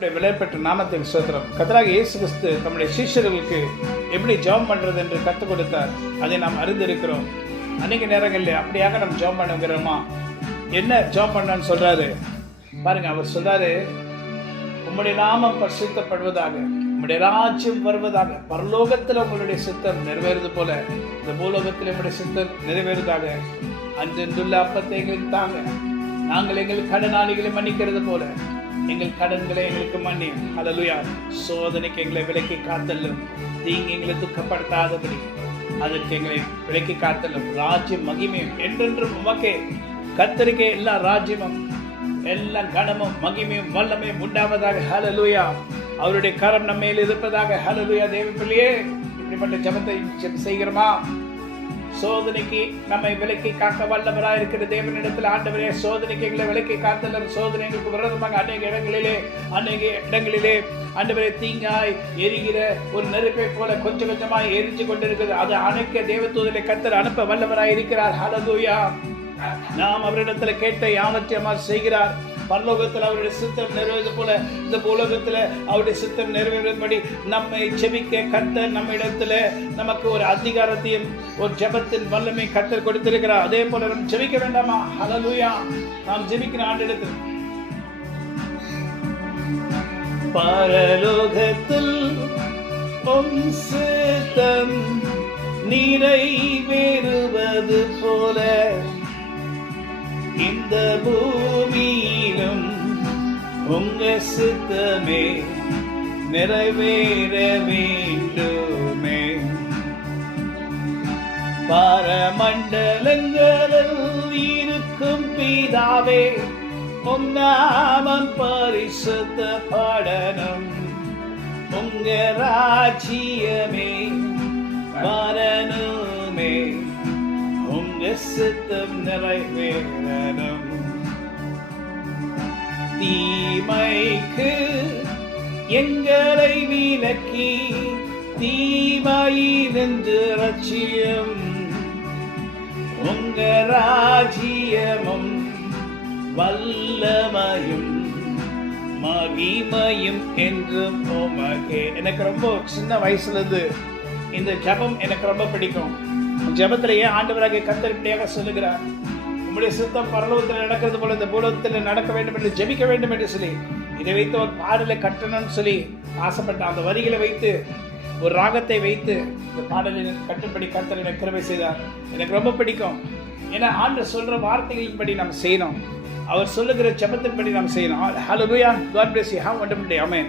விலைப்பெற்ற நாமத்தின் ஸ்தோத்திரம். கர்த்தராகிய இயேசு கிறிஸ்து தம்முடைய சீஷர்களுக்கு எப்படி ஜெபம் பண்றது என்று கற்றுக் கொடுத்தார். அதை நாம் அறிந்திருக்கிறோம். அநேக நேரங்களில் அப்படியாக நம்ம ஜெபம் பண்ணுகிறோமா? என்ன ஜெபம் பண்ணான்னு சொல்றாரு பாருங்க. அவர் சொல்றாரு, உம்முடைய நாமம் பரிசுத்தப்படுவதாக, உம்முடைய ராஜ்யம் வருவதாக, பரலோகத்தில் உங்களுடைய சித்தம் நிறைவேறுவது போல இந்த பூலோகத்தில் உங்களுடைய சித்தம் நிறைவேறுவதாக. அன்றென்றுள்ள அப்பத்தை எங்களுக்கு தாங்க, நாங்கள் எங்கள் கடனாளிகளை மன்னிக்கிறது போல எங்கள் கடன்களை எங்களுக்கு மன்னியும். ஹல்லேலூயா. சோதனைக்கு எங்களை விலக்கி காத்தல்லும், தீங்கு எங்களை துக்கப்படுத்தாதபடி அதற்கு எங்களை விலக்கி காத்தல்லும். ராஜ்யம் மகிமையும் என்றென்றும் உமக்கே. கர்த்தருக்கே எல்லா ராஜ்யமும் எல்லா கனமும் மகிமையும் வல்லமையும் உண்டாவதாக. ஹல்லேலூயா. அவருடைய கரம் நம்ம மேல் இருப்பதாக. ஹல்லேலூயா. தேவ பிள்ளையே, இப்படிப்பட்ட ஜெபத்தை செய்கிறோமா? சோதனைக்கு நம்மை விலக்கி காக்க வல்லவராக இருக்கிற தேவனிடத்தில், ஆண்டவரே சோதனைக்கு எங்களை விலக்கி காத்தல். சோதனைகளுக்கு விரோதமாக அநேக இடங்களிலே ஆண்டவரே தீங்காய் எரிகிற ஒரு நெருப்பை போல கொஞ்சம் கொஞ்சமாய் எரிஞ்சு கொண்டிருக்கிறது. அதை அணைக்க தேவதூதரை கர்த்தர் அனுப்ப வல்லவராய் இருக்கிறார். ஹல்லேலூயா. நாம் அவரிடத்தில் கேட்ட யாவற்றையும் அவர் செய்கிறார். பரலோகத்தில் அவருடைய சித்தம் நிறைவேறது போல இந்த உலகத்தில் அவருடைய சித்தம் நிறைவேறும்படி நம்மை ஜெபிக்க கர்த்தர் நம்ம இடத்துல நமக்கு ஒரு அதிகாரத்தையும் ஒரு ஜெபத்தின் வல்லமை கர்த்தர் கொடுத்திருக்கிறார். அதே போல நம்ம ஜெபிக்க வேண்டாமா? ஹல்லேலூயா. நாம் ஜெபிக்கிற ஆண்டிடத்தில், பரலோகத்தில் உம் சித்தம் நிறைவேறுவது போல இந்த பூமியிலும் உங்க சித்தமே நிறைவேற வேண்டுமே. பரமண்டலங்களில் இருக்கும் பிதாவே, உம் நாமம் பரிசுத்தப்படணும். உங்க ராஜ்யமே வரணுமே. உங்க சித்தம் நிறைவேறணும். தீமைக்கு எங்களை விலக்கி தீமையிலிருந்து ரட்சியும். உங்க ராஜ்யமும் வல்லமையும் மகிமையும் என்றும் உமக்கே. எனக்கு ரொம்ப சின்ன வயசுல இருந்து இந்த ஜெபம் எனக்கு ரொம்ப பிடிக்கும். ஜெபத்தில் ஏன் ஆண்டவராகிய கர்த்தர் இப்படியாக சொல்லுகிறார்? உம்முடைய சித்தம் பரலோகத்தில் நடக்கிறது போல இந்த பூலோகத்தில் நடக்க வேண்டும் என்று ஜெபிக்க வேண்டும் என்று சொல்லி இதை வைத்து ஒரு பாடலை கட்டணும்னு சொல்லி ஆசைப்பட்ட அந்த வரிகளை வைத்து ஒரு ராகத்தை வைத்து இந்த பாடலில் கட்டுப்படி கர்த்தர் எனக்கு கிருபை செய்தார். எனக்கு ரொம்ப பிடிக்கும். ஏன்னா ஆண்டவர் சொல்ற வார்த்தைகளின்படி நாம் செய்யணும். அவர் சொல்லுகிற ஜெபத்தின்படி நாம் செய்யணும். ஹல்லேலூயா. God bless you. Have a wonderful day. Amen.